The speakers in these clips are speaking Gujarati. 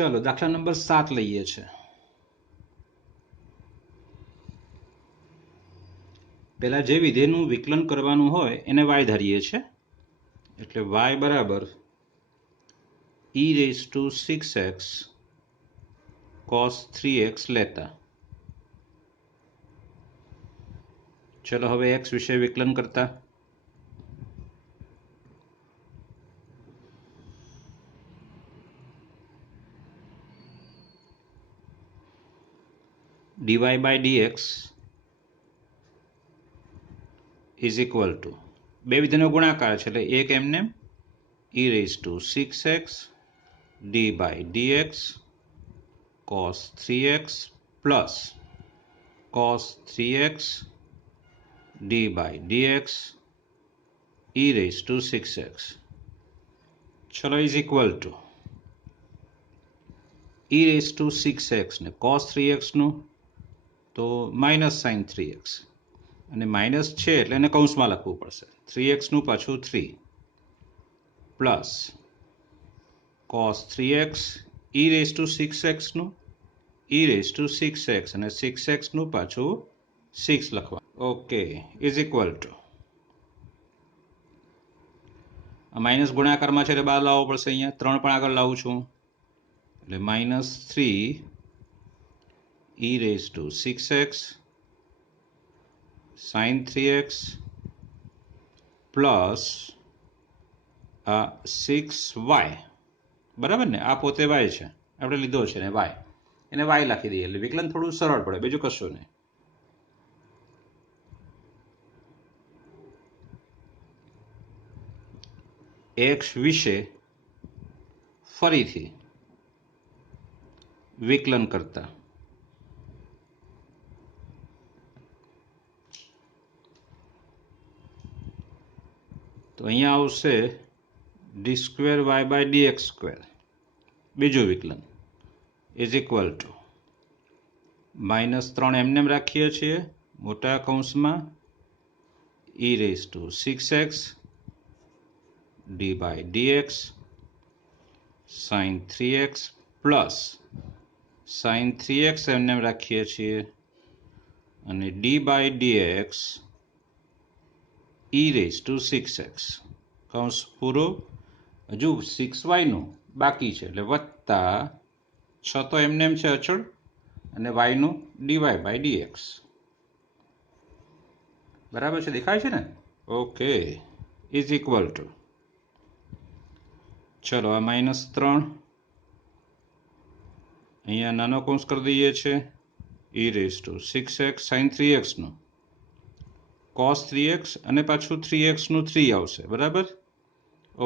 चलो दाखला नंबर 7 લઈએ છે। પહેલા જે વિધેયનું વિકલન કરવાનું હોય એને y ધારીએ છે, એટલે y બરાબર e⁻6x cos 3x લેતા। चलो હવે x વિશે વિકલન કરતા। dy by dx is equal to બે વિધેયનો ગુણાકાર છે એટલે એક એમને e⁻6x d by dx cos 3x plus cos 3x d by dx e⁻6x। चलो इज इक्वल टू e⁻6x ने cos 3x नु तो माइनस sin 3x અને માઇનસ છે એટલે એને કૌંસમાં લખવું પડશે। 3x નું પાછું 3 પ્લસ cos 3x e⁻6x નું e⁻6x અને 6x નું પાછું 6 લખવા। Okay is equal to minus ગુણાકારમાં છે એટલે બહાર લાવવો પડશે। અહીંયા 3 પણ આગળ લાવું છું એટલે -3 e⁻6x sin 3x plus 6y બરાબર ને। આ પોતે y છે આપણે લીધો છે ને y, એને y લખી દઈએ એટલે વિકલન થોડું સરળ પડે, બીજું કશું નહીં। x વિશે ફરીથી વિકલન કરતા તો અહીંયા આવશે d² y by dx², બીજું વિકલન ઇઝ ઇક્વલ ટુ -3 એમને રાખીએ છીએ મોટા કૌંસમાં e⁻6x d by dx sin 3x plus sin 3x એમને રાખીએ છીએ અને d by dx e⁻6x કૌંસ પૂરો। હજુ 6y નું બાકી છે એટલે વત્તા 6 તો એમને છે અચળ અને y નું dy by dx બરાબર છે, દેખાય છે ને। ઓકે ઇઝ ઇક્વલ ટુ ચલો આ -3 અહીંયા નાનો કૌંસ કરી દઈએ છે e⁻6x sin 3x નું cos 3x અને પાછું 3x નું 3 આવશે બરાબર।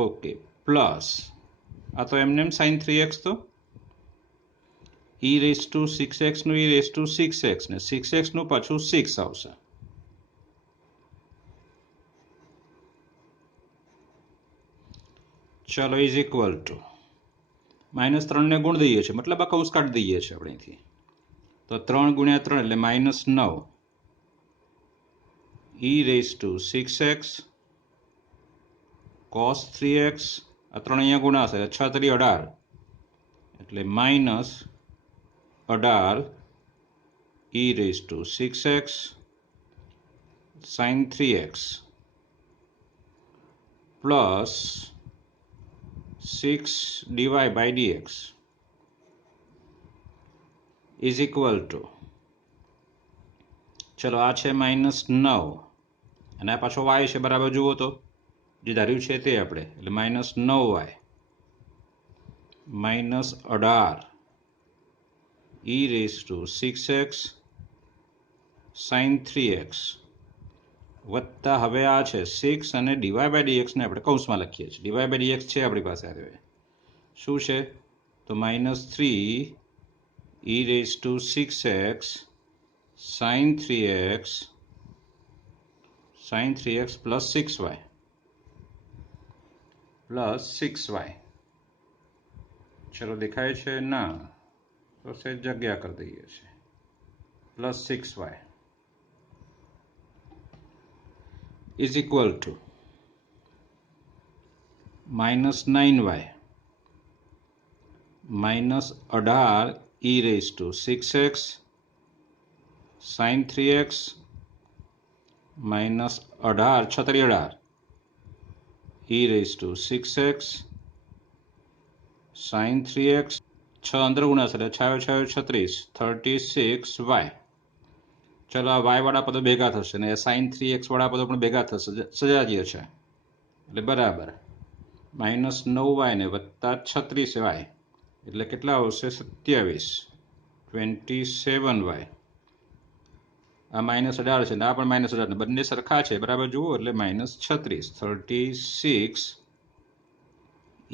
ઓકે પ્લસ આ તો એમને sin 3x તો e⁻6x નું e⁻6x ને 6x નું પાછું 6 આવશે। चलो इज इक्वल टू -3 ने गुण दઈએ છે मतलब આ કૌંસ કાઢી દઈએ છે આપણે અહીંથી તો 3 × 3 એટલે -9 e⁻6x cos 3x આ 3 અહીંયા ગુણાશે 6 × 3 = 18 એટલે -18 e⁻6x sin 3x plus 6 dy by dx is equal to चलो आ છે -9 અને આ પાછો y છે બરાબર જુઓ તો જે ધાર્યું છે તે આપણે એટલે -9y -18 e⁻6x sin 3x વત્તા હવે આ છે 6 અને dy by dx ને આપણે કૌંસમાં લખીએ છીએ। dy by dx છે આપણી પાસે આવે શું છે તો -3 e⁻6x sin 3x plus 6y चलो दिखाए છે ના તો સે જગ્યા કરી દઈએ છે plus 6y is equal to -9y -18 e raise to 6x sin 3x -18 છત્રી 18 e raise to 6x sin 3x 6 અંદર ગુણાશે એટલે 6 6 36 36y. ચલો આ y વાળા પદો ભેગા થશે ને sin 3x વાળા પદો પણ ભેગા થશે, સજાતીય છે એટલે બરાબર -9y ને વત્તા 36y એટલે કેટલા આવશે 27 27y. આ -18 છે ને આ પણ -18 ને બંને સરખા છે બરાબર જુઓ એટલે -36 36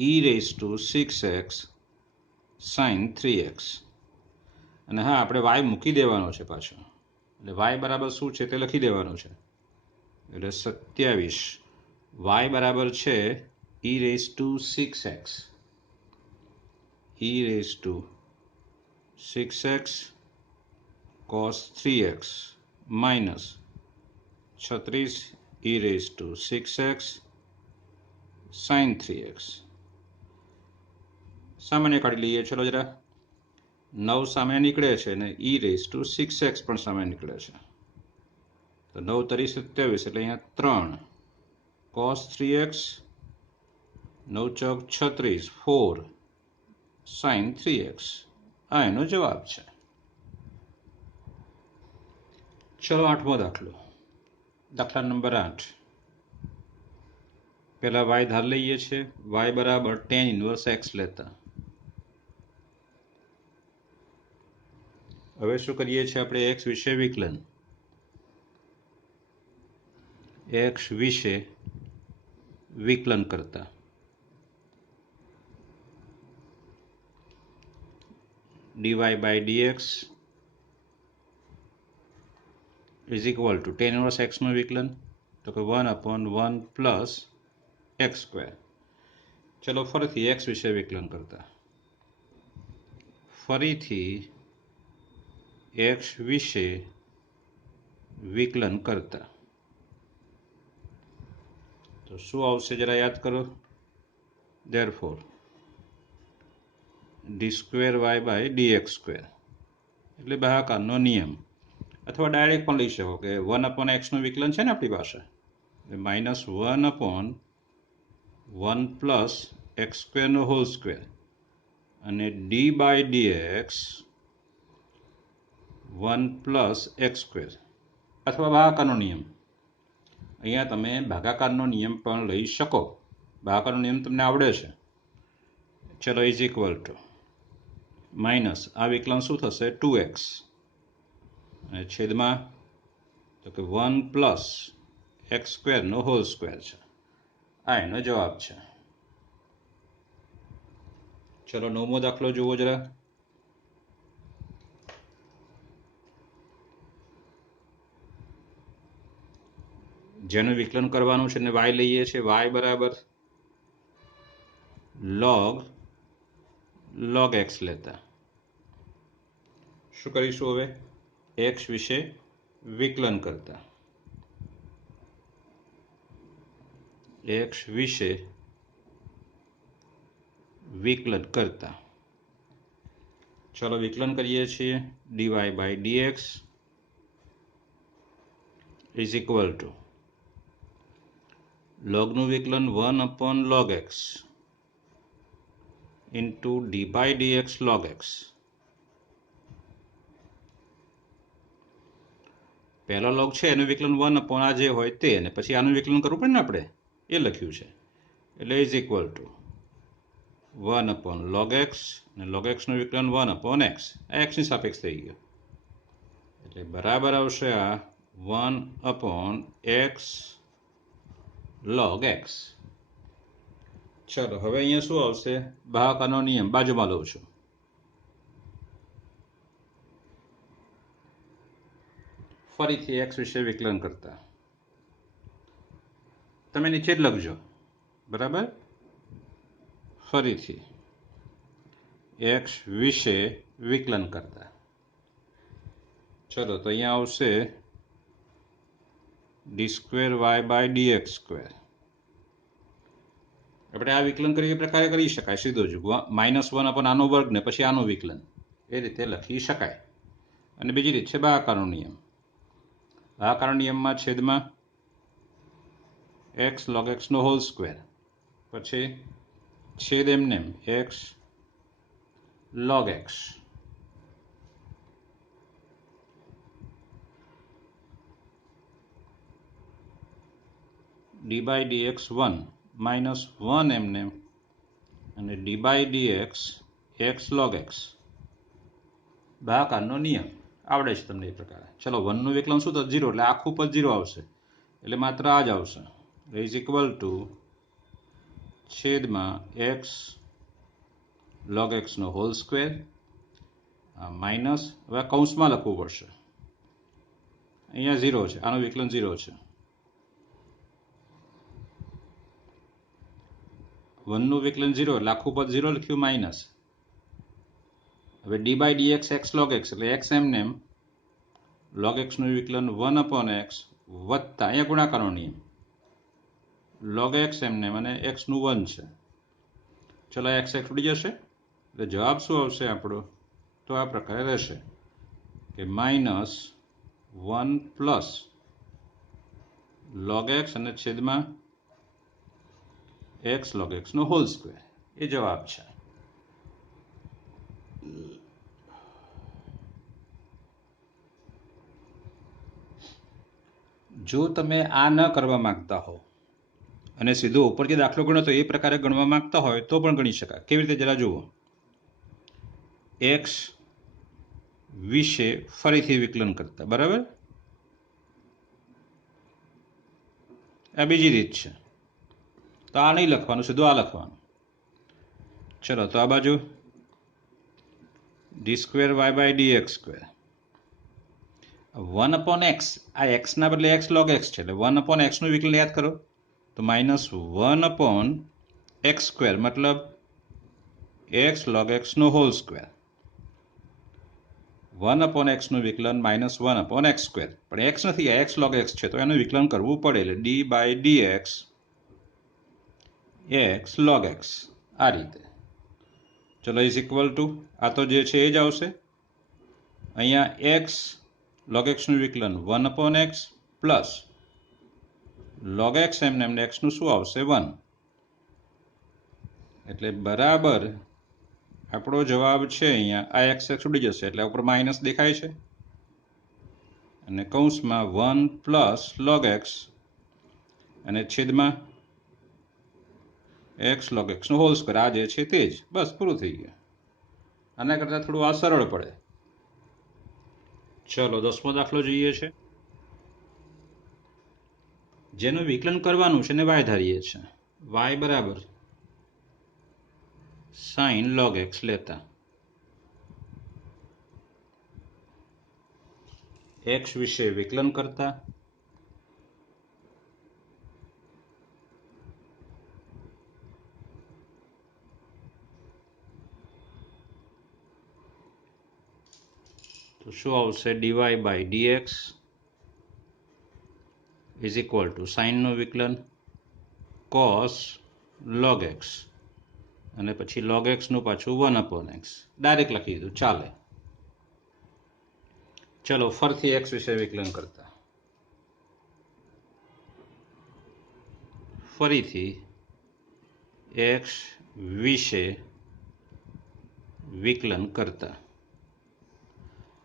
e raise to 6x sin 3x. અને હા આપણે y મૂકી દેવાનો છે પાછો એટલે y બરાબર શું છે તે લખી દેવાનું છે એટલે 27 y બરાબર છે e raise to 6x e raise to 6x cos 3x minus 36 e raise to 6x sin 3x. સામાન્ય કાઢી લઈએ ચલો જરા 9 સામે નીકળે છે ને e રેઝ ટુ 6x પણ સામે નીકળે છે તો 9 તરી 27 એટલે અહીંયા 3 cos 3x 9 ચોક 36 4 sin 3x. આ એનો જવાબ છે. ચલો 8મો દાખલો, દાખલા નંબર 8. પહેલા y ધાર લઈએ છીએ, y બરાબર tan ઇન્વર્સ x લેતા. હવે શું કરીએ છીએ આપણે x વિશે વિકલન. x વિશે વિકલન કરતા dy by dx is equal to tan inverse x નું વિકલન તો કે 1/1 plus x square. ચલો ફરીથી x વિશે વિકલન કરતા ફરીથી x વિશે વિકલન કરતા તો શું આવશે જરા યાદ કરો. therefore d square y by dx square એટલે ભાગાકારનો નિયમ અથવા ડાયરેક્ટ પણ લઈ શકો કે 1/x નું વિકલન છે ને આપણી પાસે -1/1 plus x square નો હોલ સ્ક્વેર અને d by dx 1 plus x square અથવા ભાગાકારનો નિયમ. અહીંયા તમે ભાગાકારનો નિયમ પણ લઈ શકો, ભાગાકારનો નિયમ તમને આવડે છે. ચલો ઇઝ ઇક્વલ ટુ માઇનસ આ વિકલન શું થશે 2x અને છેદમાં તો કે 1 પ્લસ x સ્ક્વેરનો હોલ સ્ક્વેર છે. આ એનો જવાબ છે. ચલો 9મો દાખલો જુઓ જરા. જેનું વિકલન કરવાનું છે ને y લઈએ છીએ, y બરાબર log x લેતા શું કરીશું હવે x વિશે વિકલન કરતા x વિશે વિકલન કરતા ચલો વિકલન કરીએ છીએ dy by dx is equal to logનું વિકલન 1/log x into d by dx log x. પહેલો log છે એનું વિકલન 1/ આ જે હોય તે અને પછી આનું વિકલન કરવું પડે ને આપણે એ લખ્યું છે એટલે is equal two 1/log x અને log x નું વિકલન 1/x. આ x ની સાપેક્ષ થઈ ગયું એટલે બરાબર આવશે આ 1/x log x. ચલો હવે અહીંયા શું આવશે ભાગાકારનો નિયમ બાજુમાં લઉં છું. ફરીથી x વિશે વિકલન કરતા તમે નીચે જ લખજો બરાબર. ફરીથી x વિશે વિકલન કરતા ચલો તો અહીંયા આવશે d square y by dx square આપણે આ વિકલન કરીએ પ્રકારે કરી શકાય સીધો જ -1 અપન આનો વર્ગ ને પછી આનું વિકલન એ રીતે લખી શકાય. અને બીજી રીત છે ભાગાકારનો નિયમ. ભાગાકારના નિયમમાં છેદમાં x log x નો હોલ સ્ક્વેર પછી છેદ એમને x log x d by dx 1 minus 1 એમને અને d by dx x log x ભાગાકારનો નિયમ આવડે છે તમને એ પ્રકારે. ચલો 1 નું વિકલન શું થશે 0 એટલે આખું પદ 0 આવશે એટલે માત્ર આ જ આવશે ઇઝ ઇક્વલ ટુ છેદમાં x log x નો હોલ સ્ક્વેર માઇનસ હવે કૌંસમાં લખવું પડશે અહીંયા 0 છે આનું વિકલન 0 છે 1 નું વિકલન 0 એટલે આખું પદ 0 લખ્યું માઇનસ હવે d by dx x log x એટલે x એમને એમ log x નું વિકલન 1 upon x વત્તા અહીંયા ગુણાકારનો નિયમ log x એમને અને x નું 1 છે ચલો x x ઉડી જશે એટલે જવાબ શું આવશે આપણો તો આ પ્રકારે રહેશે કે -1 પ્લસ log x અને છેદમાં x log x નો હોલ સ્ક્વેર એ જવાબ છે. જો તમે આ ન કરવા માંગતા હો અને સીધો ઉપરથી દાખલો ગણો તો એ પ્રકારે ગણવા માંગતા હોય તો પણ ગણી શકાય. કેવી રીતે જરા જુઓ. x વિશે ફરીથી વિકલન કરતા બરાબર આ બીજી રીત છે તો આ નહીં લખવાનું સીધું આ લખવાનું. ચલો તો આ બાજુ d square y by dx square 1 upon x આ x ના બદલે x log x છે એટલે 1 upon x નું વિકલન યાદ કરો તો -1 upon x સ્ક્વેર મતલબ x log x નો હોલ સ્ક્વેર 1 upon x નું વિકલન -1 upon x સ્ક્વેર પણ x નથી આ x log x છે તો એનું વિકલન કરવું પડે એટલે d by dx x log x આ રીતે. ચલો ઇઝ ઇક્વલ ટુ આ તો જે છે એ જ આવશે અહીંયા x log x નું વિકલન 1 upon x plus log x એમને x નું શું આવશે 1 એટલે બરાબર આપણો જવાબ છે અહીંયા આ x x ઉડી જશે એટલે ઉપર માઇનસ દેખાય છે અને કૌંસમાં 1 પ્લસ log x અને છેદમાં x log x નો હોલ સ્ક્વેર આ જે છે તે જ બસ પૂરું થઈ ગયું. આના કરતાં થોડું આ સરળ પડે. ચલો 10મો દાખલો જોઈએ છે જેનું વિકલન કરવાનું છે ને y ધારીએ છે y બરાબર sin log x લેતા x વિશે વિકલન કરતા તો શું આવશે dy by dx is equal to સાઇનનું વિકલન cos log x અને પછી log x નું પાછું 1 upon x ડાયરેક્ટ લખી દીધું ચાલે. ચલો ફરીથી x વિશે વિકલન કરતા ફરીથી x વિશે વિકલન કરતા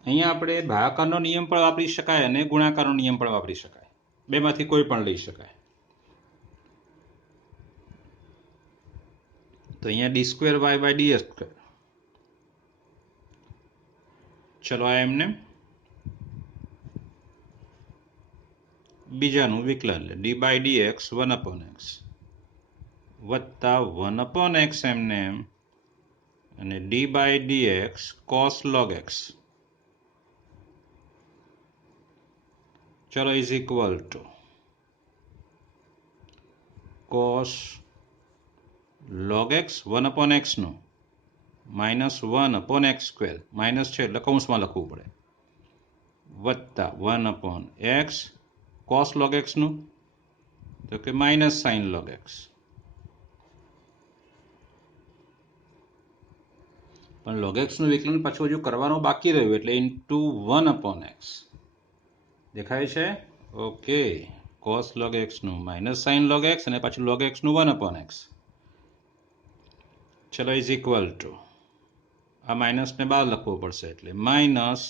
અહીંયા આપણે ભાગાકારનો નિયમ પણ વાપરી શકાય અને ગુણાકારનો નિયમ પણ વાપરી શકાય બેમાંથી કોઈ પણ લઈ શકાય. તો અહીંયા d square y by dx square ચલો આ એમને બીજાનું વિકલન લે d by dx 1 upon x વત્તા 1 upon x એમને એમ અને d by dx cos log x ચલો is equal two cos log x 1 upon x નું -1 upon x સ્ક્વેર માઇનસ છે એટલે કૌંસમાં લખવું પડે વત્તા 1 upon x cos log x નું તો કે sin log x પણ log x નું વિકલન પાછું હજુ કરવાનું બાકી રહ્યું એટલે ઇન્ટુ 1/x દેખાય છે. ઓકે, cos log x નું માઇનસ sin log x અને પાછું log x નું 1/x. ચલો ઇઝ ઇક્વલ ટુ આ માઇનસને બહાર લખવું પડશે એટલે માઇનસ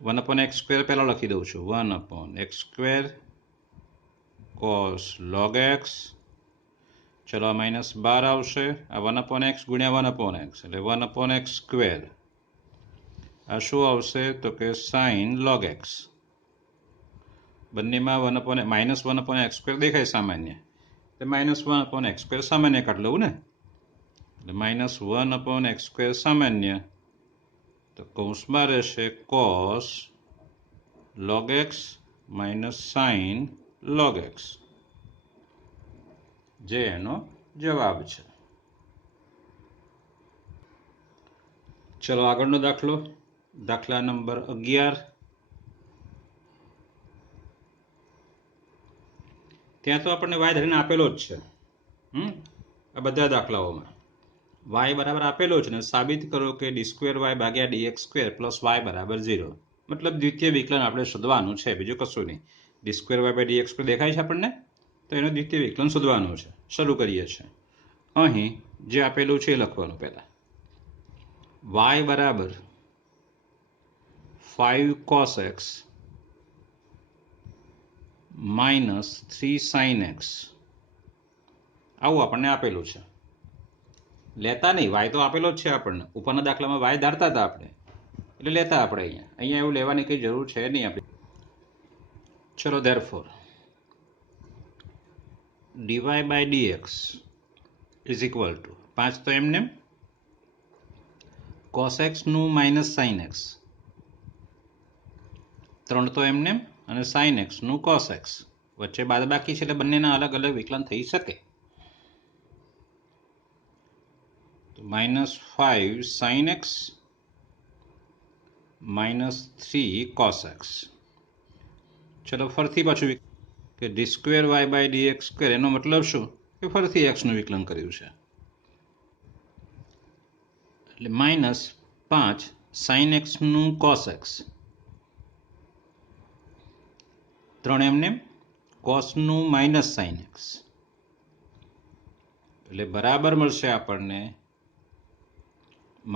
1/x² પહેલાં લખી દઉં છું 1/x² cos log x. ચલો આ માઇનસ 12 આવશે, આ 1/x ગુણ્યા 1/x એટલે 1/x². આ શું આવશે તો કે sin log x. બંનેમાં માઇનસ 1/x² દેખાય સામાન્ય એટલે માઇનસ 1/x² સામાન્ય કાઢી લઉં ને એટલે માઇનસ 1/x² સામાન્ય તો કૌંસમાં રહેશે cos log x minus sin log x જે એનો જવાબ છે. ચલો આગળનો દાખલો, દાખલા નંબર 11. ત્યાં તો આપણને y ધરીને આપેલો જ છે. આ બધા દાખલાઓમાં y બરાબર આપેલો છે ને સાબિત કરો કે d2y ભાગ્યા dx² પ્લસ y બરાબર 0. મતલબ દ્વિતીય વિકલન આપણે શોધવાનું છે, બીજું કશું નહીં. d2y બાય dx² દેખાય છે આપણને, તો એનું દ્વિતીય વિકલન શોધવાનું છે. શરૂ કરીએ છીએ. અહીં જે આપેલું છે એ લખવાનું પહેલાં. y બરાબર 5 cos x minus 3 sin x આવું આપણને આપેલું છે. લેતા નહીં, y તો આપેલો જ છે આપણને. ઉપરના દાખલામાં y ધારતા હતા આપણે એટલે લેતા આપણે અહીંયા એવું લેવાની કંઈ જરૂર છે નહીં આપણે. ચલો therefore dy by dx is equal to 5 તો એમને cos x નું માઇનસ sin x, 3 તો એમને અને sin x નું cos x. વચ્ચે બાદબાકી છે એટલે બંનેના અલગ અલગ વિકલન થઈ શકે. તો -5 sin x -3 cos x. ચલો ફરીથી પાછું કે d2y by dx² એનો મતલબ શું કે ફરીથી x નું વિકલન કર્યું છે એટલે -5 sin x નું cos x, 3 એમને cos નું માઇનસ sin x એટલે બરાબર મળશે આપણને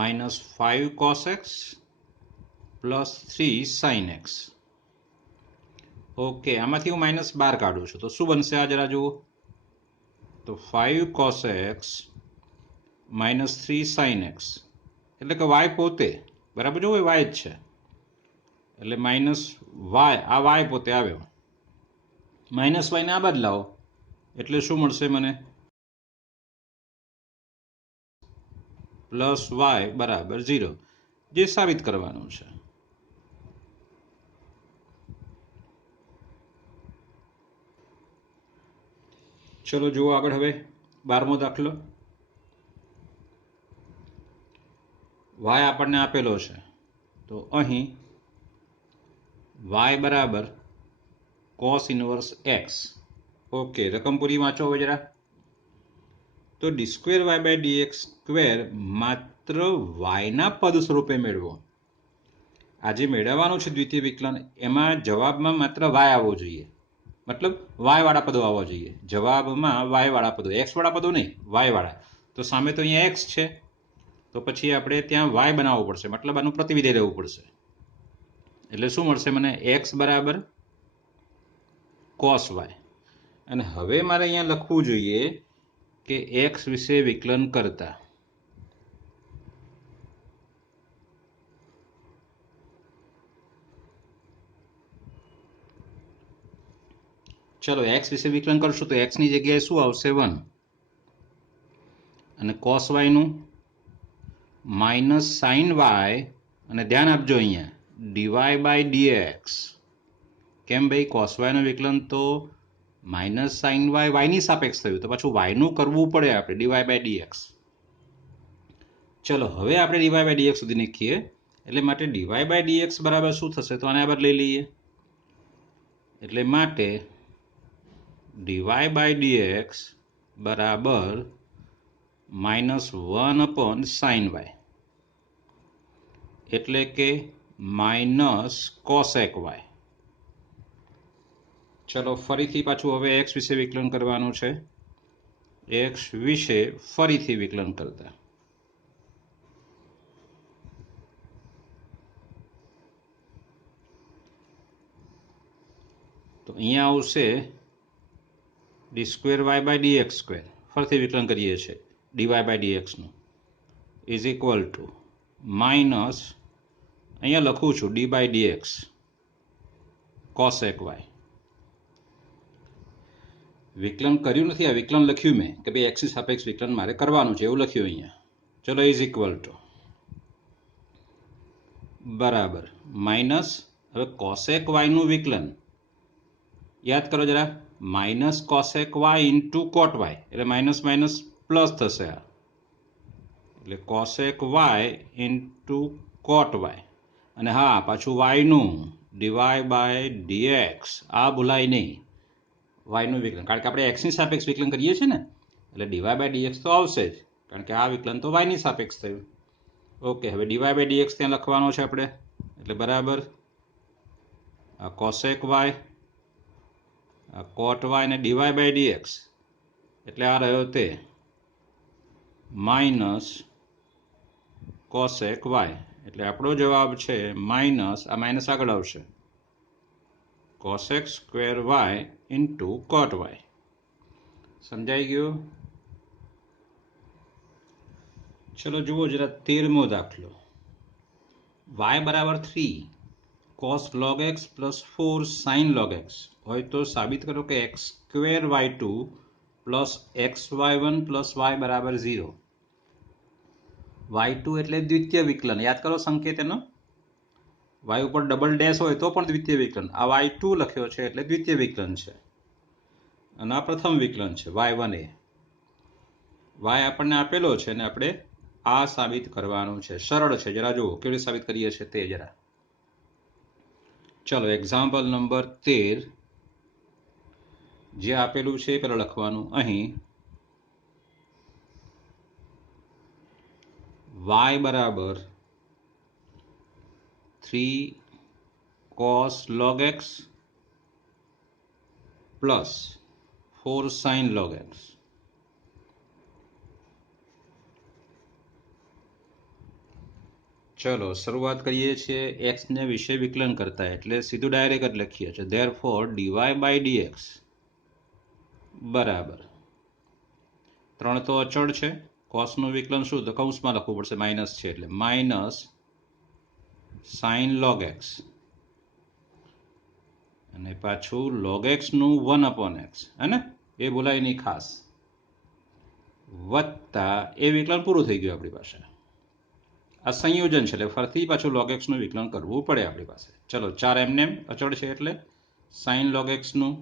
-5 cos x plus 3 sin x. Okay, આમાંથી હું -12 કાઢું છું તો શું બનશે આ જરા જુઓ તો 5 cos x -3 sin x એટલે કે y પોતે બરાબર જો y જ છે એટલે માઇનસ y, આ y પોતે આવ્યો, માઇનસ y ને આ બદલાવો એટલે શું મળશે મને પ્લસ y બરાબર 0 જે સાબિત કરવાનું છે. ચલો જુઓ આગળ હવે 12મો દાખલો. y આપણને આપેલો છે તો અહીં y બરાબર cos ઇનવર્સ x. ઓકે, રકમ પૂરી વાંચો હવે જરા. તો d2y બાય dx² માત્ર y ના પદ સ્વરૂપે મેળવો. આજે મેળવવાનું છે દ્વિતીય વિકલન, એમાં જવાબમાં માત્ર y આવવો જોઈએ, મતલબ y વાળા પદો આવવા જોઈએ જવાબમાં, y વાળા પદો, x વાળા પદો નહીં, y વાળા. તો સામે તો અહીંયા x છે તો પછી આપણે ત્યાં y બનાવવું પડશે, મતલબ આનું પ્રતિવિધેય લેવું પડશે. એટલે શું મળશે મને x બરાબર cos y. અને હવે મારે અહીંયા લખવું જોઈએ કે x વિશે વિકલન કરતા ચલો x વિશે વિકલન કરશું તો x ની જગ્યાએ શું આવશે 1 અને cos y નું માઇનસ sin y અને ધ્યાન આપજો અહીંયા dy by dx. કેમ ભાઈ, cos y નું વિકલન તો માઇનસ sin y ની સાપેક્ષ થયું તો પાછું y નું કરવું પડે આપણે dy by dx. ચલો હવે આપણે dy by dx સુધી નીકળીએ એટલે માટે dy by dx બરાબર શું થશે તો આને આ બાજુ લઈ લઈએ એટલે માટે dy by dx બરાબર -1 upon sin y. એટલે કે માઇનસ કોસેક વાય. ચલો ફરીથી પાછું હવે એક્સ વિશે વિકલન કરવાનું છે. એક્સ વિશે ફરીથી વિકલન કરતા તો અહીંયા આવશે d square y by d x square. ફરીથી વિકલન કરીએ છીએ ડી વાય બાય ડી એક્સનું ઇઝ ઇક્વલ ટુ માઇનસ, અહીંયા લખું છું d by d x cosec y. વિકલન કર્યું નથી, આ વિકલન લખ્યું મેં કે ભાઈ એક્સ સાપેક્ષ વિકલન મારે કરવાનું છે એવું લખ્યું અહીંયા. ચલો ઇઝ ઇક્વલ ટુ બરાબર માઇનસ, હવે કોસેક વાયનું વિકલન યાદ કરો જરા, minus cosec y into cot y એટલે માઇનસ માઇનસ પ્લસ થશે આ, એટલે cosec y into cot y. અને હા પાછું વાયનું ડીવાય બાય ડીએક્સ, આ ભૂલાય નહીં વાયનું વિકલન, કારણ કે આપણે એક્સની સાપેક્ષ વિકલન કરીએ છીએ ને એટલે ડીવાય બાય ડીએક્સ તો આવશે જ, કારણ કે આ વિકલન તો વાયની સાપેક્ષ થયું. ઓકે, હવે ડીવાય બાય ડીએક્સ ત્યાં લખવાનો છે આપણે, એટલે બરાબર આ કોસેક વાય, આ કોટ વાય અને ડીવાય બાય ડીએક્સ એટલે આ રહ્યો તે માઇનસ કોસેક વાય. એટલે આપણો જવાબ છે માઇનસ, આ માઇનસ આગળ આવશે, cosec square y into cot y. સમજાઈ ગયું? ચલો જુઓ જરા 13મો દાખલો. y બરાબર 3 cos log x plus 4 sin log x હોય તો સાબિત કરો કે x square y2 plus xy1 plus y બરાબર 0. y2 એટલે દ્વિતીય વિકલન, યાદ કરો સંકેત એનો, y ઉપર ડબલ ડેશ હોય તો પણ દ્વિતીય વિકલન. આ y2 લખ્યો છે એટલે દ્વિતીય વિકલન છે, અને આ પ્રથમ વિકલન છે y1a. y આપણને આપેલો છે અને આપણે આ સાબિત કરવાનું છે. સરળ છે, જરા જુઓ કેવી સાબિત કરીએ છીએ તે જરા. ચલો એક્ઝામ્પલ નંબર 13 જે આપેલું છે પેલા લખવાનું અહીં y બરાબર 3 cos log x plus 4 sin log x. ચલો શરૂઆત કરીએ છીએ x ને વિશે વિકલન કરતા, એટલે સીધું ડાયરેક્ટ જ લખીએ છીએ ધેરફોર ડીવાય બાય ડીએક્સ બરાબર 3 તો અચળ છે, કોસનું વિકલન શું તો કૌંસમાં લખવું પડશે, માઇનસ છે એટલે માઇનસ સાઇન લોગ એક્સ અને પાછું લોગ એક્સનું 1/x હે ને, એ ભૂલાય નહીં ખાસ, વત્તા એ વિકલન પૂરું થઈ ગયું આપણી પાસે. આ સંયોજન છે એટલે ફરીથી પાછું log x નું વિકલન કરવું પડે આપણી પાસે. ચલો 4 એમને અચળ છે એટલે sin log x નું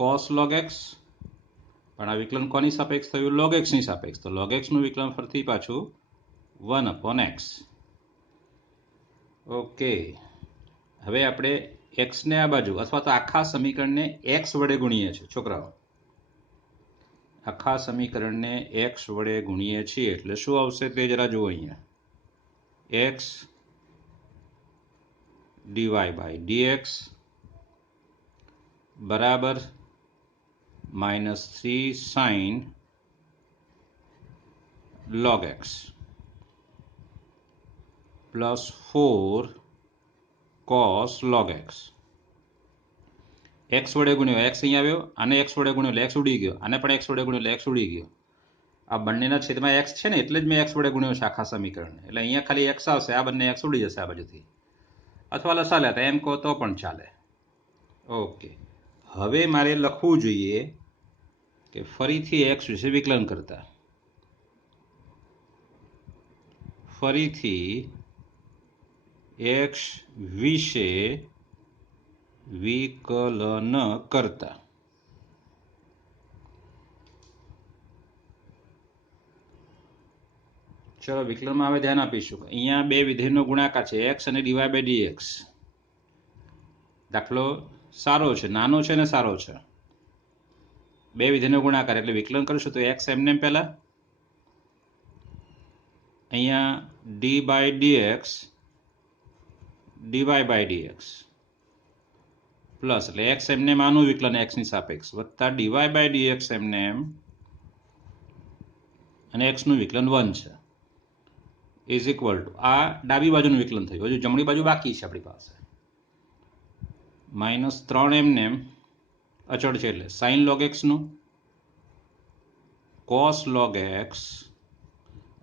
cos log x, પણ આ વિકલન કોની સાપેક્ષ થયું log x ની સાપેક્ષ, તો log x નું વિકલન ફરીથી પાછું 1/x. ઓકે, હવે આપણે x ને આ બાજુ અથવા તો આખા સમીકરણને x વડે ગુણીએ છીએ છોકરાઓ, આખા સમીકરણને x વડે ગુણીએ છીએ એટલે શું આવશે તે જરા જુઓ અહીંયા, x dy બાય dx બરાબર -3 sin log x plus 4 cos log x. x વડે ગુણ્યો x અહીંયા આવ્યો, આને x વડે ગુણ્યો એટલે x ઉડી ગયો, આને પણ x વડે ગુણ્યો એટલે x ઉડી ગયો. આ બંનેના છેદમાં x છે ને એટલે જ મેં x વડે ગુણ્યો છે આખા સમીકરણને, એટલે અહીંયા ખાલી x આવશે, આ બંને x ઉડી જશે આ બાજુથી, અથવા લસા લેતા એમ કહો તો પણ ચાલે. ઓકે, હવે મારે લખવું જોઈએ કે ફરીથી x વિશે વિકલન કરતા, ફરીથી x વિશે વિકલન કરતા. ચલો વિકલનમાં હવે ધ્યાન આપીશું, અહીંયા બે વિધેયનો ગુણાકાર છે x અને dy બાય dx. દાખલો સારો છે, નાનો છે ને સારો છે, બે વિધેયનો ગુણાકાર એટલે વિકલન કરશું તો x એમને પહેલા અહીંયા d by dx dy by dx plus એટલે એક્સ એમને એમ આનું વિકલન એક્સ ની સાપેક્ષ વત્તા ડીવાય બાય ડીએક્સ એમને એમ અને એક્સ નું વિકલન 1 છે ઇઝ ઇક્વલ ટુ આ ડાબી બાજુનું વિકલન થયું, હજુ જમણી બાજુ બાકી છે આપણી પાસે. -3 એમને એમ અચળ છે એટલે sin log x નું cos log x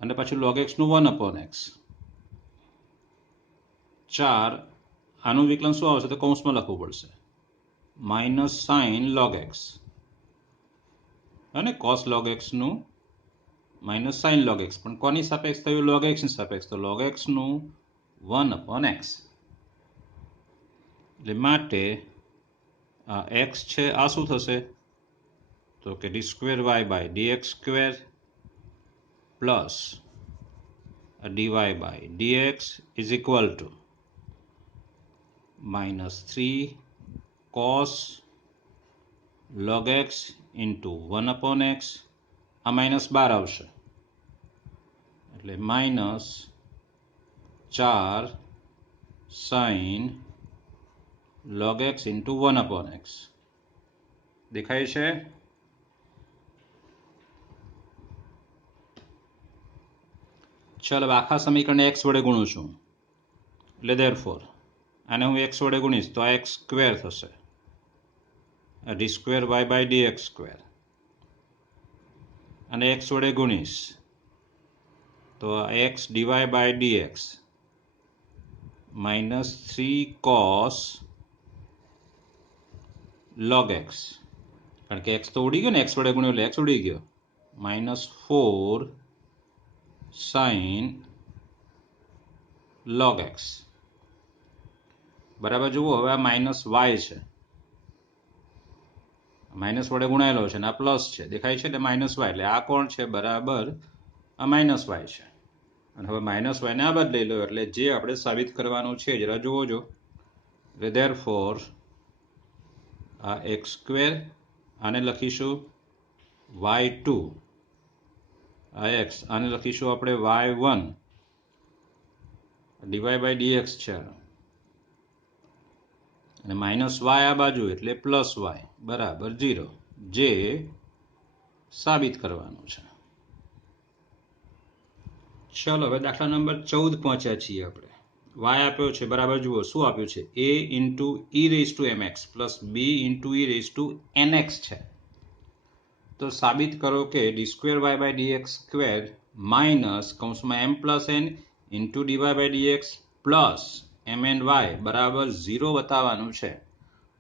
અને પછી log x નું 1/x 4 આનું વિકલન શું આવશે તો કૌંસમાં લખવું પડશે -sin log x અને cos log x નું -sin log x પણ કોની સાપેક્ષ થયું log x ની સાપેક્ષ તો log x નું 1/x એટલે માટે આ x છે આ શું થશે તો કે d² y by dx² plus dy by dx is equal to -3 cos log x into 1/x આ -12 આવશે એટલે -4 sin log x into 1/x દેખાય છે. ચાલો આખા સમીકરણને x વડે ગુણું છું એટલે therefore આને હું x વડે ગુણીશ તો આ x² થશે d² y by dx² અને x વડે ગુણીશ તો આ x dy by dx -3 cos log x કારણ કે x તો ઉડી ગયો ને x વડે ગુણ્યો એટલે x ઉડી ગયો -4 sin log x બરાબર જુઓ હવે આ -y છે માઇનસ વડે ગુણાયેલો છે અને આ પ્લસ છે દેખાય છે એટલે -y એટલે આ કોણ છે બરાબર આ -y છે અને હવે -y ને આ બાદ લઈ લો એટલે જે આપણે સાબિત કરવાનું છે જરા જોવો જો એટલે therefore આ x² આને લખીશું y2 આ x આને લખીશું આપણે y1 dy by dx છે અને -y આ બાજુ એટલે +y બરાબર 0 જે સાબિત કરવાનું છે. ચલો હવે દાખલા નંબર 14 પહોંચ્યા છીએ આપણે. y આપ્યો છે બરાબર જુઓ શું આપ્યું છે a × e⁻mx + b × e⁻nx છે તો સાબિત કરો કે d² y by dx² minus કૌંસમાં m + n × dy by dx plus mny બરાબર 0 બતાવવાનું છે.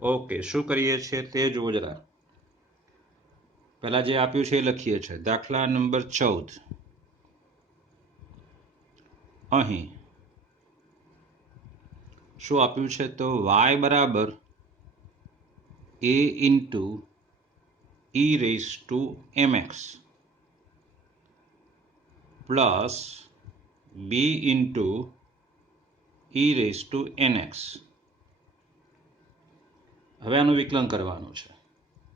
ઓકે શું કરીએ છીએ તે જુઓ જરા. પહેલા જે આપ્યું છે એ લખીએ છીએ દાખલા નંબર 14 અહીં શું આપ્યું છે તો y બરાબર a × e⁻mx plus b × e⁻nx હવે આનું વિકલન કરવાનું છે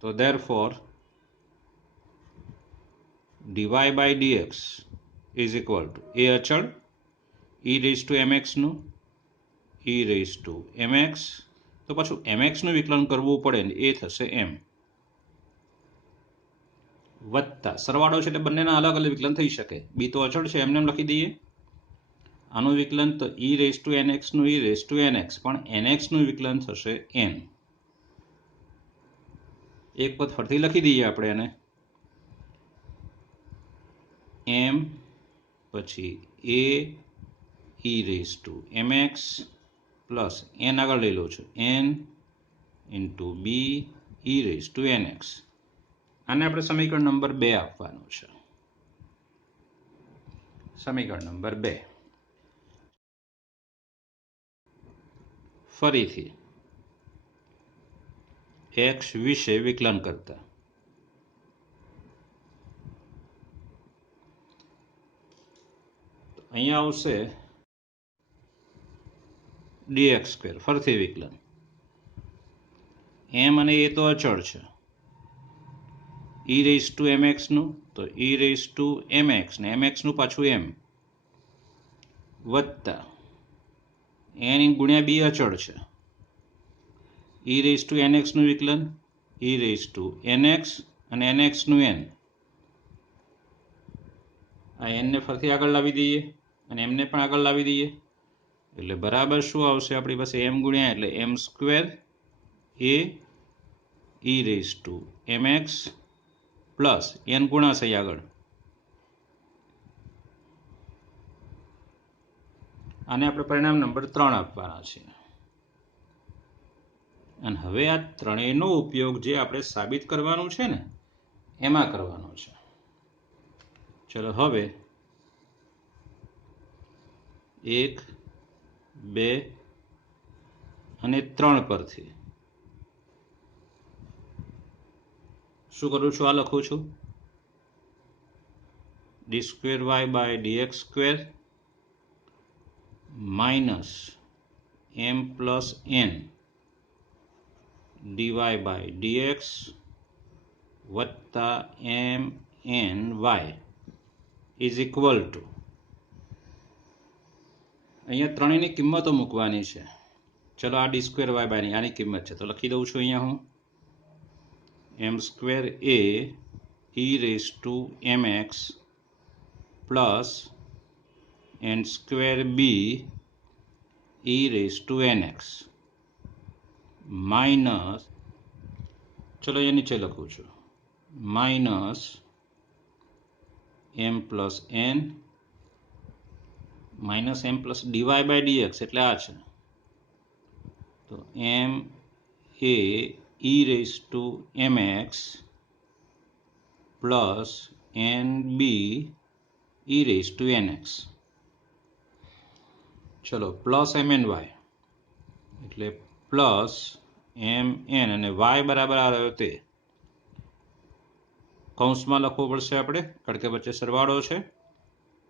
તો therefore dy by dx is equal to a અચળ e⁻mx નું e⁻mx તો પાછું mx નું વિકલન કરવું પડે ને એ થશે m વત્તા સરવાળો છે એટલે બંનેના અલગ અલગ વિકલન થઈ શકે બી તો અચળ છે એમને એમ લખી દઈએ આનું વિકલન તો e⁻nx નું e⁻nx પણ nx નું વિકલન થશે n એક પદ ફરીથી લખી દઈએ આપણે એને m પછી a e⁻mx પ્લસ n આગળ લઈ લો છો n × b e⁻nx આને આપણે સમીકરણ નંબર 2 આપવાનું છે. સમીકરણ નંબર 2 ફરીથી x વિશે વિકલન કરતા અહીંયા આવશે dx² ફરીથી વિકલન m અને a તો અચળ છે e⁻mx નું તો e⁻mx ને mx નું પાછું m વત્તા n ગુણ્યા b અચળ છે e રેઝ ટુ nx નું વિકલન e રેઝ ટુ nx અને nx નું n આ n ને ફરીથી આગળ લાવી દઈએ અને m ને પણ આગળ લાવી દઈએ એટલે બરાબર શું આવશે આપણી પાસે m ગુણ્યા એટલે m square a e raise to mx plus n ગુણાશે આગળ આને આપણે પરિણામ નંબર 3 આપવાના છે અને હવે આ ત્રણેયનો ઉપયોગ જે આપણે સાબિત કરવાનું છે ને એમાં કરવાનો છે ચલો હવે 1 2 અને 3 પરથી શું કરું છું આ લખું છું d²y/dx² minus m plus n dy/dx વત્તા mny ઇઝ ઇક્વલ ટુ અહીંયા ત્રણેયની કિંમતો મૂકવાની છે ચલો આ d²y/ની આની કિંમત છે તો લખી દઉં છું અહીંયા હું m² a e raise to mx plus n² b e raise to nx minus ચલો એ નીચે લખું છું minus m plus n minus m plus dy/dx એટલે આ છે તો m a e raise to mx plus n b e raise to nx ચલો પ્લસ mny એટલે પ્લસ mn અને y બરાબર આ રહ્યો તે કૌંસમાં લખવું પડશે આપણે કારણ કે વચ્ચે સરવાળો છે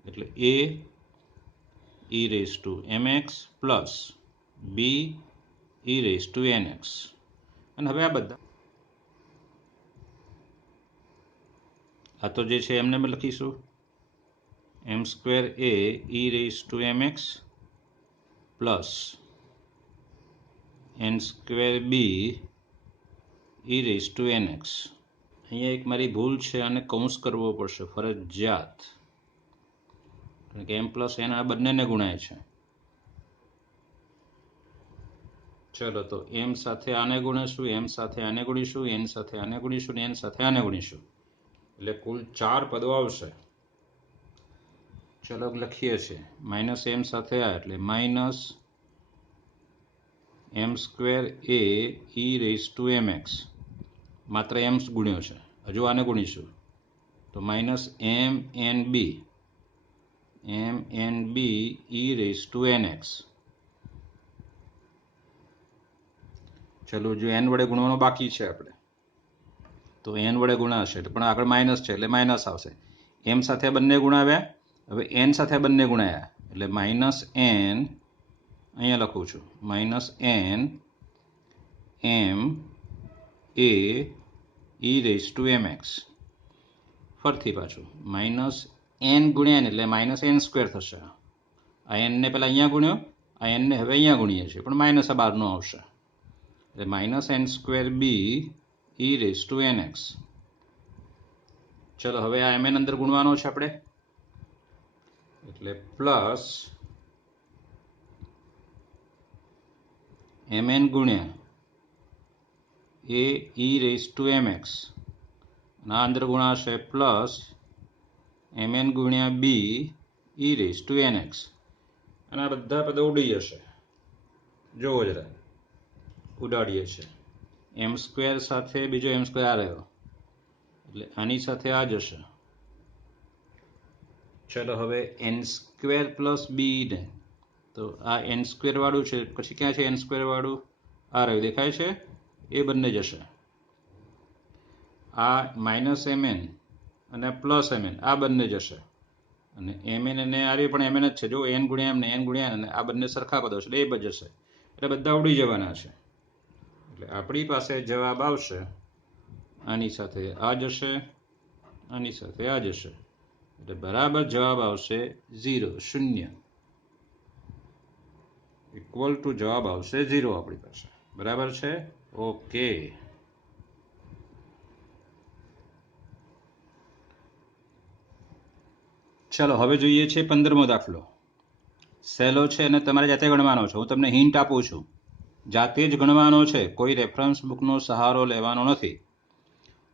એટલે a e raise to mx plus b e raise to nx અને હવે આ બધા આ તો જે છે એમને લખીશું m² a e raise to mx plus n² b e raise to nx અહીંયા એક મારી ભૂલ છે અને કૌંસ કરવો પડશે ફરજિયાત કારણ કે m પ્લસ n આ બંનેને ગુણાય છે ચલો તો m સાથે આને ગુણીશું m સાથે આને ગુણીશું n સાથે આને ગુણીશું ને n સાથે આને ગુણીશું એટલે કુલ 4 પદો આવશે ચલો લખીએ છીએ માઇનસ m સાથે આ એટલે minus m² a e raise to mx માત્ર m ગુણ્યો છે હજુ આને ગુણીશું તો minus mnb e raise to nx ચલો જો n વડે ગુણવાનો બાકી છે આપણે તો n વડે ગુણાશે પણ આગળ માઇનસ છે એટલે માઇનસ આવશે m સાથે બંને ગુણાવ્યા હવે n સાથે બંને ગુણાયા એટલે માઇનસ n અહીંયા લખું છું minus n m a e raise to mx ફરીથી પાછું માઇનસ n ગુણ્યા n એટલે માઇનસ n² થશે આ n ને પહેલાં અહીંયા ગુણ્યો આ n ને હવે અહીંયા ગુણીએ છીએ પણ માઇનસ આ બહારનો આવશે એટલે minus n² b e raise to nx ચલો હવે આ mn અંદર ગુણવાનો છે આપણે એટલે પ્લસ mn ગુણ્યા a e raise to mx અને આ અંદર ગુણાશે પ્લસ mn ગુણ્યા b e raise to nx અને આ બધા પદો ઉડી જશે જોવો જરા ઉડાડીએ છીએ m² સાથે બીજો m² આ રહ્યો એટલે આની સાથે આ જશે ચલો હવે n² પ્લસ b ને તો આ n² વાળું છે પછી ક્યાં છે n² વાળું આ રહ્યું દેખાય છે એ બંને જશે આ માઇનસ mn અને પ્લસ mn આ બંને જશે અને mn અને આ પણ mn જ છે જો n ગુણ્યા m ને n ગુણ્યા n આ બંને સરખા પદો છે એટલે એ જશે એટલે બધા ઉડી જવાના છે એટલે આપણી પાસે જવાબ આવશે આની સાથે આ જશે આની સાથે આ જશે એટલે બરાબર જવાબ આવશે 0 0 ઇક્વલ ટુ જવાબ આવશે 0 આપણી પાસે. બરાબર છે? ઓકે. ચલો હવે જોઈએ છે 15મો દાખલો. સહેલો છે અને તમારે જાતે ગણવાનો છે. હું તમને હિન્ટ આપું છું. જાતે જ ગણવાનો છે, કોઈ રેફરન્સ બુકનો સહારો લેવાનો નથી.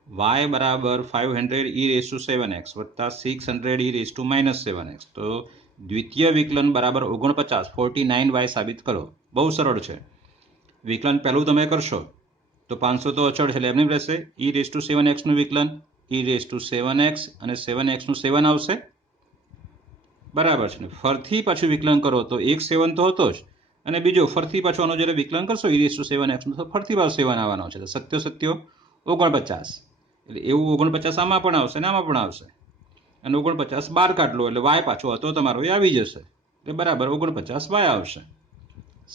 y બરાબર 500e⁻7x વત્તા 600e⁻−7x. તો દ્વિતીય વિકલન બરાબર 49 49y સાબિત કરો. બહુ સરળ છે. વિકલન પહેલું તમે કરશો તો 500 તો અચળ છે એટલે એમને રહેશે. e⁻7x નું વિકલન e⁻7x અને 7x નું 7 આવશે. બરાબર છે ને? ફરથી પાછું વિકલન કરો તો એક 7 તો હતો જ, અને બીજો ફરથી પાછું આનો જ્યારે વિકલન કરશો e⁻7x નું તો ફરથી પાછો 7 આવવાનો છે. સત્યો સત્યો 49. એટલે એવું 49 આમાં પણ આવશે ને આમાં પણ આવશે. અને 49 બહાર કાઢલો એટલે y પાછો હતો તમારો એ આવી જશે. એટલે બરાબર 49y આવશે.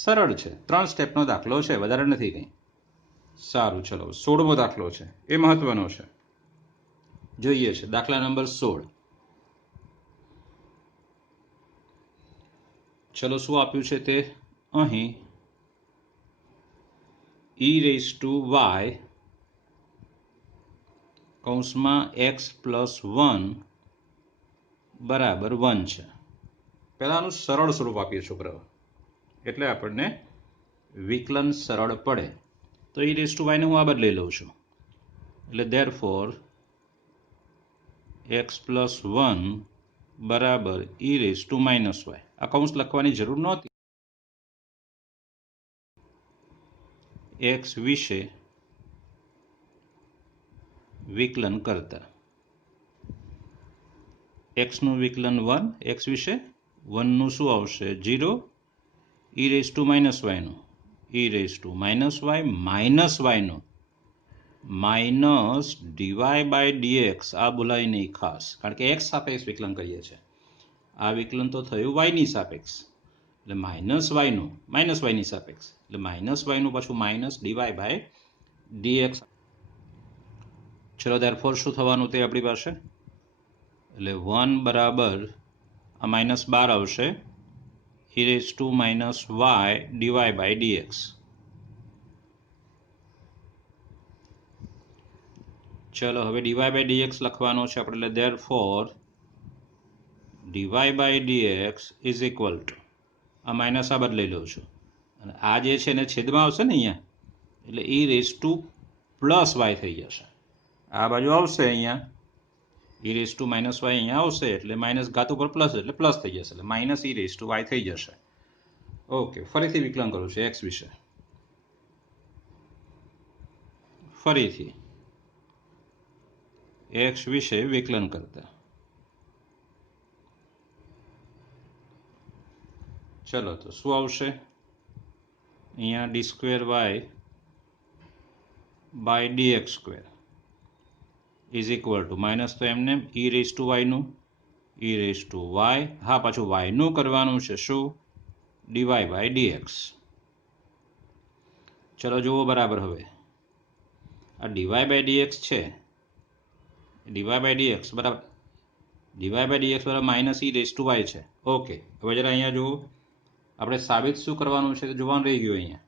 સરળ છે. 3 સ્ટેપનો દાખલો છે, વધારે નથી કંઈ. સારું, ચલો 16મો દાખલો છે, એ મહત્વનો છે. જોઈએ છે દાખલા નંબર 16. ચલો શું આપ્યું છે તે અહીં e⁻y કૌંસમાં x+1 બરાબર 1 છે. પહેલાનું સરળ સ્વરૂપ આપીએ છોકરાઓ, એટલે આપણને વિકલન સરળ પડે. તો e⁻y ને હું આ બદલી લઉં છું. એટલે therefore x+1 બરાબર e⁻−y. આ કૌંસ લખવાની જરૂર નહોતી. x વિશે વિકલન કરતા x નું વિકલન 1, x વિશે 1 નું શું આવશે 0, e⁻−y નું e⁻−y માઇનસ y નું માઇનસ dy/dx. આ બોલાય નહીં ખાસ, કારણ કે x સાપેક્ષ વિકલન કરીએ છીએ. આ વિકલન તો થયું y ની સાપેક્ષ, એટલે -y નું -y ની સાપેક્ષ, એટલે -y નું પાછું માઇનસ dy/dx. ચલો therefore શું થવાનું તે આપણી પાસે, એટલે 1 બરાબર આ -12 આવશે e⁻−y dy/dx. ચલો હવે dy/dx લખવાનો છે આપણે, એટલે therefore dy/dx is equal two આ માઇનસ આ બદલાઈ લઉં છું, અને આ જે છે ને છેદમાં આવશે ને અહીંયા, એટલે e⁻+y થઈ જશે. આ બાજુ આવશે અહીંયા e⁻−y અહીંયા આવશે, એટલે માઇનસ ઘાત ઉપર પ્લસ એટલે પ્લસ થઈ જશે, એટલે માઇનસ e⁻y થઈ જશે. ઓકે, ફરીથી વિકલન કરું છું x વિશે. ફરીથી x વિશે વિકલન કરતા ચલો તો શું આવશે અહીંયા d²y/dx² is equal to minus તો એમને e⁻y નું e⁻y, હા પાછું y નું કરવાનું છે શું dy/dx. ચલો જુઓ બરાબર. હવે આ dy/dx છે, dy/dx બરાબર માઇનસ e⁻y છે. ઓકે, હવે જરા અહીંયા જુઓ, આપણે સાબિત શું કરવાનું છે તો જોવાનું રહી ગયું અહીંયા,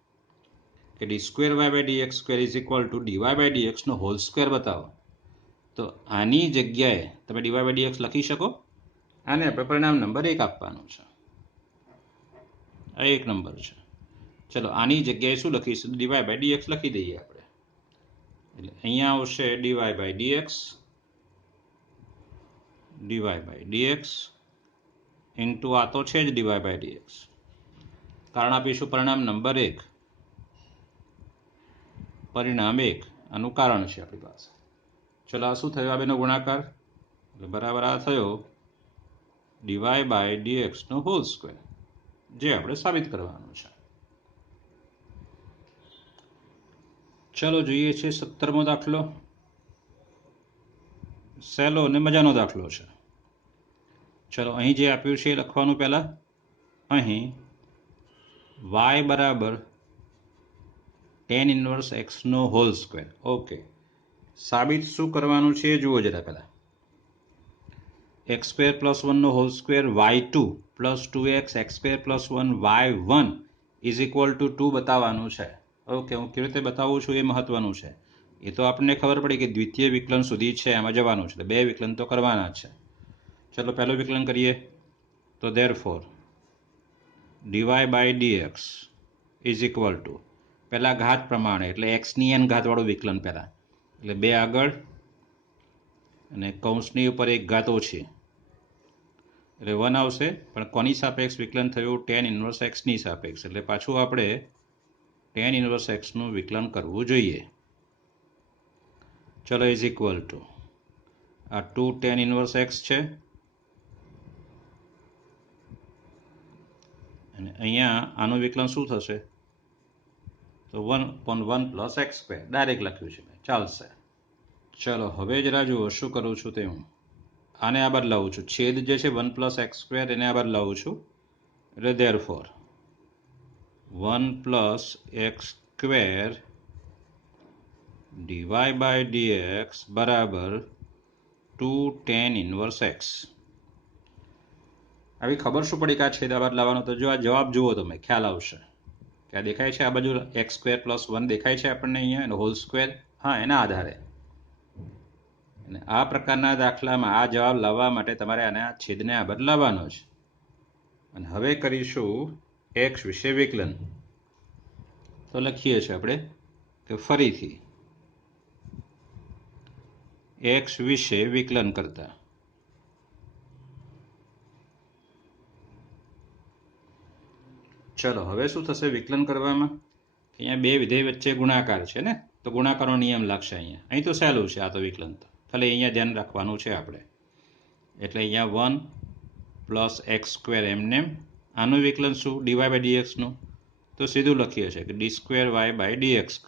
કે d²y/dx² is equal to dy/dx નો હોલ સ્ક્વેર બતાવો. તો આની જગ્યાએ તમે dy/dx લખી શકો. આને આપણે પરિણામ નંબર 1 આપવાનું છે. આ 1 નંબર છે. ચલો આની જગ્યાએ શું લખીશું, dy/dx લખી દઈએ આપણે. એટલે અહીંયા આવશે dy/dx ઇન્ટુ આ તો છે જ dy/dx, કારણ આપીશું પરિણામ નંબર 1, પરિણામ 1 આનું કારણ છે આપણી પાસે. ચલો આ શું થયું, આ બેનો ગુણાકાર, એટલે બરાબર આ થયો dy/dx નો હોલ સ્ક્વેર, જે આપણે સાબિત કરવાનું છે. ચલો જોઈએ છે 17મો દાખલો. સહેલો અને મજાનો દાખલો છે. ચલો અહીં જે આપ્યું છે એ લખવાનું. પહેલા અહીં y બરાબર tan−1x નો હોલ સ્ક્વેર. ઓકે, સાબિત શું કરવાનું છે જુઓ જરા. પહેલા x² + 1 નો whole square y2 + 2x x² + 1 y1 is equal to 2 બતાવવાનું છે. ઓકે, હું કેવી રીતે બતાવું છું એ મહત્વનું છે. એ તો આપણને ખબર પડી કે દ્વિતીય વિકલન સુધી છે, એમાં જવાનું છે, બે વિકલન તો કરવાના જ છે. ચલો પહેલું વિકલન કરીએ. તો therefore dy by dx is equal to પહેલાં ઘાત પ્રમાણે એટલે એક્સની એન ઘાતવાળું વિકલન પહેલાં, એટલે 2 આગળ અને કૌંસની ઉપર એક ઘાત ઓછી એટલે 1 આવશે. પણ કોની સાપેક્ષ વિકલન થયું? tan ઇન્વર્સ એક્સની સાપેક્ષ, એટલે પાછું આપણે tan ઇન્વર્સ એક્સનું વિકલન કરવું જોઈએ. ચલો ઇઝ ઇક્વલ ટુ આ 2 tan ઇન્વર્સ એક્સ છે અને અહીંયા આનું વિકલન શું થશે? તો 1/1 + x² ડાયરેક્ટ લખ્યું છે, ચાલશે. ચલો હવે જરા જુઓ શું કરું છું તે. હું આને આ બદલાવું છું, છેદ જે છે 1 + x² એને આ બદલાવું છું, એટલે therefore 1 + x² dy by dx બરાબર 2 tan ઇન્વર્સ x. આવી ખબર શું પડી કે આ છેદ આ બદલાવાનો? તો જો આ જવાબ જુઓ તમે, ખ્યાલ આવશે કે આ દેખાય છે, આ બાજુ x² + 1 દેખાય છે આપણને અહીંયા, એનો હોલ સ્ક્વેર. હા, એના આધારે. અને આ પ્રકારના દાખલામાં આ જવાબ લાવવા માટે તમારે આને આ છેદને આ બદલાવાનો છે. અને હવે કરીશું x વિશે વિકલન. તો લખીએ છીએ આપણે કે ફરીથી x વિશે વિકલન કરતા ચલો હવે શું થશે વિકલન કરવામાં? અહીંયા બે વિધેય વચ્ચે ગુણાકાર છે ને, તો ગુણાકારનો નિયમ લાગશે અહીંયા. અહીં તો સહેલું છે આ તો વિકલન, તો ખાલી અહીંયા ધ્યાન રાખવાનું છે આપણે. એટલે અહીંયા 1 + x² એમને. આનું વિકલન શું? dy બાય dxનું. તો સીધું લખીએ છીએ કે d² y by dx²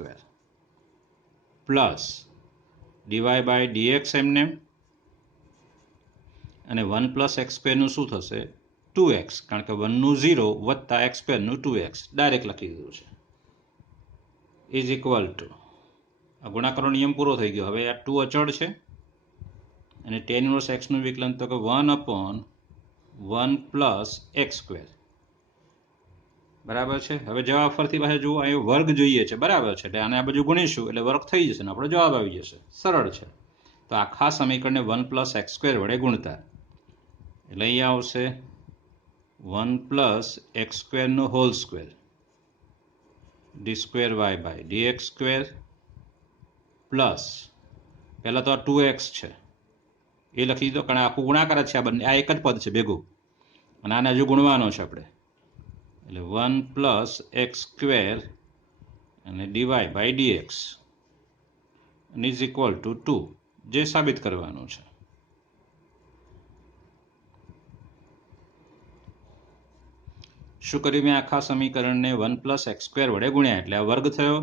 plus dy by dx એમને. અને 1 + x² નું શું થશે? 2x, કારણ કે 1 નું 0 વત્તા x² નું 2x ડાયરેક્ટ લખી દીધું છે. ઇઝ ઇક્વલ ટુ આ ગુણાકારનો નિયમ પૂરો થઈ ગયો. હવે આ 2 અચળ છે અને tan ઇન્વર્સ એક્સનું વિકલન તો કે 1/1 + x². બરાબર છે. હવે જવાબ ફરતી પાસે જુઓ, અહીં વર્ગ જોઈએ છે, બરાબર છે, એટલે આને આ બાજુ ગુણીશું એટલે વર્ગ થઈ જશે ને આપણો જવાબ આવી જશે. સરળ છે. તો આખા સમીકરણને 1 + x² વડે ગુણતા એટલે અહીંયા આવશે 1 + x² નો whole square d² y by dx² plus પહેલાં તો આ 2x છે એ લખી દીધો, કારણ આખું ગુણાકાર જ છે આ બંને, આ એક જ પદ છે ભેગું, અને આને હજુ ગુણવાનો છે આપણે. એટલે 1 + x² અને dy by dx is equal to 2, જે સાબિત કરવાનું છે. શું કર્યું મેં? આખા સમીકરણને 1 + x² વડે ગુણ્યા એટલે આ વર્ગ થયો.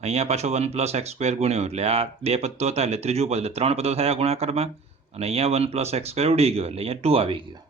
અહીંયા પાછો 1 + x² ગુણ્યો એટલે આ બે પદ તો હતા એટલે ત્રીજું પદ, એટલે 3 પદો થયા ગુણાકારમાં. અને અહીંયા 1 + x² ઉડી ગયો એટલે અહીંયા 2 આવી ગયો.